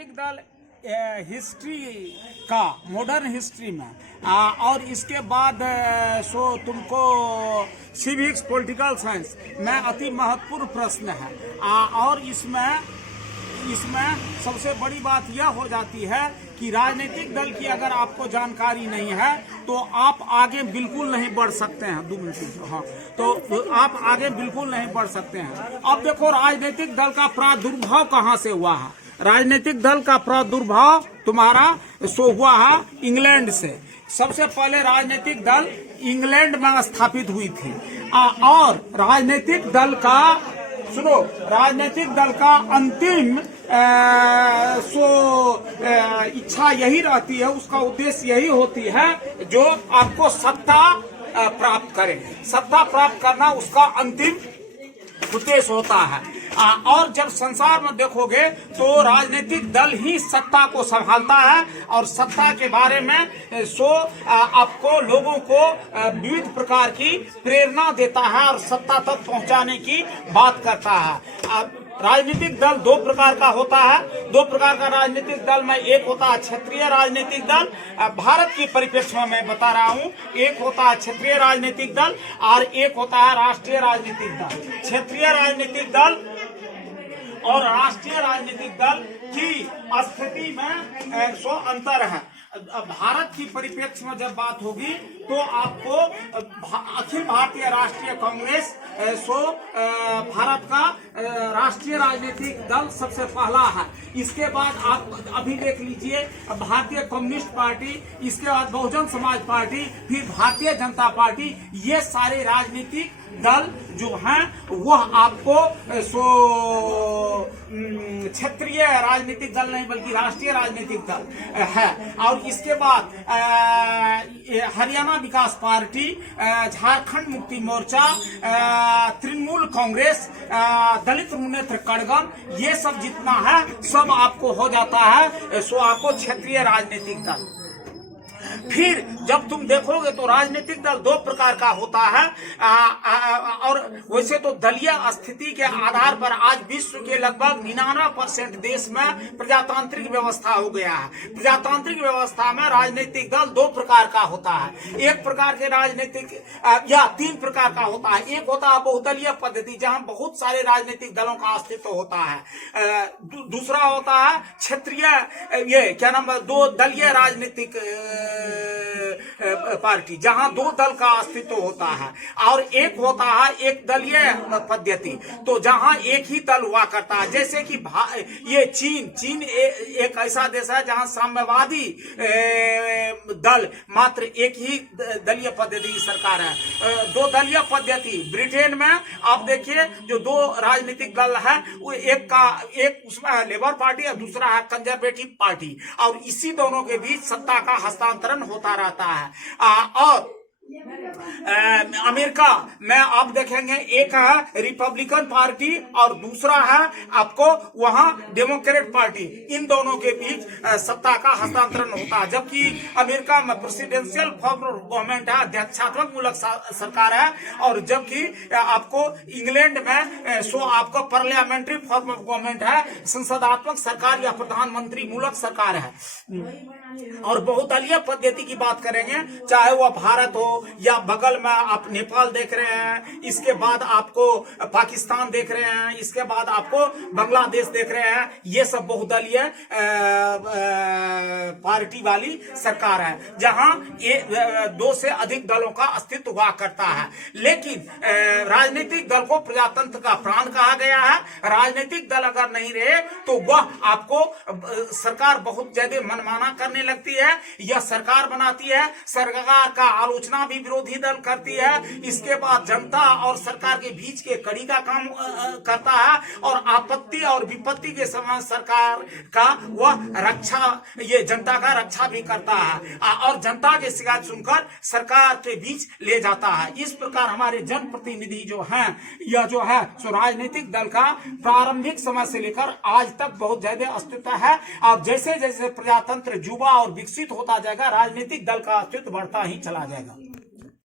एक दल हिस्ट्री का मॉडर्न हिस्ट्री में और इसके बाद सो तुमको सिविक्स पॉलिटिकल साइंस में अति महत्वपूर्ण प्रश्न है। और इसमें सबसे बड़ी बात यह हो जाती है कि राजनीतिक दल की अगर आपको जानकारी नहीं है तो आप आगे बिल्कुल नहीं बढ़ सकते हैं। 2 मिनट। हाँ, तो आप आगे बिल्कुल नहीं बढ़ सकते हैं। अब देखो राजनीतिक दल का प्रादुर्भाव कहाँ से हुआ है। राजनीतिक दल का प्रादुर्भाव तुम्हारा हुआ है इंग्लैंड से। सबसे पहले राजनीतिक दल इंग्लैंड में स्थापित हुई थी और राजनीतिक दल का राजनीतिक दल का अंतिम इच्छा यही रहती है, उसका उद्देश्य यही होती है जो आपको सत्ता प्राप्त करे। सत्ता प्राप्त करना उसका अंतिम उद्देश्य होता है। और जब संसार में देखोगे तो राजनीतिक दल ही सत्ता को संभालता है और सत्ता के बारे में आपको लोगों को विविध प्रकार की प्रेरणा देता है और सत्ता तक पहुंचाने की बात करता है। राजनीतिक दल 2 प्रकार का होता है। 2 प्रकार का राजनीतिक दल में एक होता है क्षेत्रीय राजनीतिक दल। भारत की परिप्रेक्ष्य में मैं बता रहा हूँ, एक होता है क्षेत्रीय राजनीतिक दल और एक होता है राष्ट्रीय राजनीतिक दल। क्षेत्रीय राजनीतिक दल और राष्ट्रीय राजनीतिक दल की स्थिति में अंतर है। भारत की परिप्रेक्ष्य में जब बात होगी तो आपको अखिल भारतीय राष्ट्रीय कांग्रेस भारत का राष्ट्रीय राजनीतिक दल सबसे पहला है। इसके बाद आप अभी देख लीजिए भारतीय कम्युनिस्ट पार्टी, इसके बाद बहुजन समाज पार्टी, फिर भारतीय जनता पार्टी। ये सारे राजनीतिक दल जो हैं वह आपको क्षेत्रीय राजनीतिक दल नहीं बल्कि राष्ट्रीय राजनीतिक दल है। और इसके बाद हरियाणा विकास पार्टी, झारखंड मुक्ति मोर्चा, तृणमूल कांग्रेस, दलित मुनेत्र कड़गम, ये सब जितना है सब आपको हो जाता है आपको क्षेत्रीय राजनीतिक दल। फिर जब तुम देखोगे तो राजनीतिक दल 2 प्रकार का होता है। और वैसे तो दलीय स्थिति के आधार पर आज विश्व के लगभग 99% देश में प्रजातांत्रिक व्यवस्था हो गया है। प्रजातांत्रिक व्यवस्था में राजनीतिक दल 2 प्रकार का होता है। एक प्रकार के राजनीतिक या 3 प्रकार का होता है। एक होता है बहुदलीय पद्धति जहां बहुत सारे राजनीतिक दलों का अस्तित्व होता है। दूसरा होता है क्षेत्रीय 2 दलीय राजनीतिक पार्टी जहां 2 दल का अस्तित्व होता है। और एक होता है एक दलीय पद्धति, तो जहां एक ही दल हुआ करता है। जैसे कि ये चीन एक ऐसा देश है जहां साम्यवादी दल मात्र एक ही दलीय पद्धति की सरकार है। 2 दलीय पद्धति ब्रिटेन में आप देखिए जो 2 राजनीतिक दल है वो एक उसमें है लेबर पार्टी और दूसरा है कंजर्वेटिव पार्टी। और इसी दोनों के बीच सत्ता का हस्तांतरण होता रहता है। और अमेरिका में आप देखेंगे एक है रिपब्लिकन पार्टी और दूसरा है आपको वहां डेमोक्रेट पार्टी। इन दोनों के बीच सत्ता का हस्तांतरण होता है। जबकि अमेरिका में प्रेसिडेंशियल फॉर्म ऑफ गवर्नमेंट है, अध्यक्षात्मक मूलक सरकार है। और जबकि आपको इंग्लैंड में आपको पार्लियामेंट्री फॉर्म ऑफ गवर्नमेंट है, संसदात्मक सरकार या प्रधानमंत्री मूलक सरकार है। और बहुदलीय पद्धति की बात करेंगे चाहे वह भारत हो या बगल में आप नेपाल देख रहे हैं, इसके बाद आपको पाकिस्तान देख रहे हैं, इसके बाद आपको बांग्लादेश देख रहे हैं। ये सब बहुदलीय पार्टी वाली सरकार है जहां 2 से अधिक दलों का अस्तित्व हुआ करता है। लेकिन राजनीतिक दल को प्रजातंत्र का प्राण कहा गया है। राजनीतिक दल अगर नहीं रहे तो वह आपको सरकार बहुत ज्यादा मनमाना करने लगती है। यह सरकार बनाती है, सरकार का आलोचना भी विरोधी दल करती है। इसके बाद जनता और सरकार के बीच के कड़ी का काम करता है और आपत्ति और विपत्ति के समय सरकार का वह रक्षा, ये जनता का रक्षा भी करता है और जनता के शिकायत सुनकर सरकार के बीच ले जाता है। इस प्रकार हमारे जनप्रतिनिधि जो हैं यह जो है राजनीतिक दल का प्रारंभिक समय से लेकर आज तक बहुत ज्यादा अस्तित्व है। और जैसे जैसे प्रजातंत्र युवा और विकसित होता जाएगा राजनीतिक दल का अस्तित्व बढ़ता ही चला जाएगा।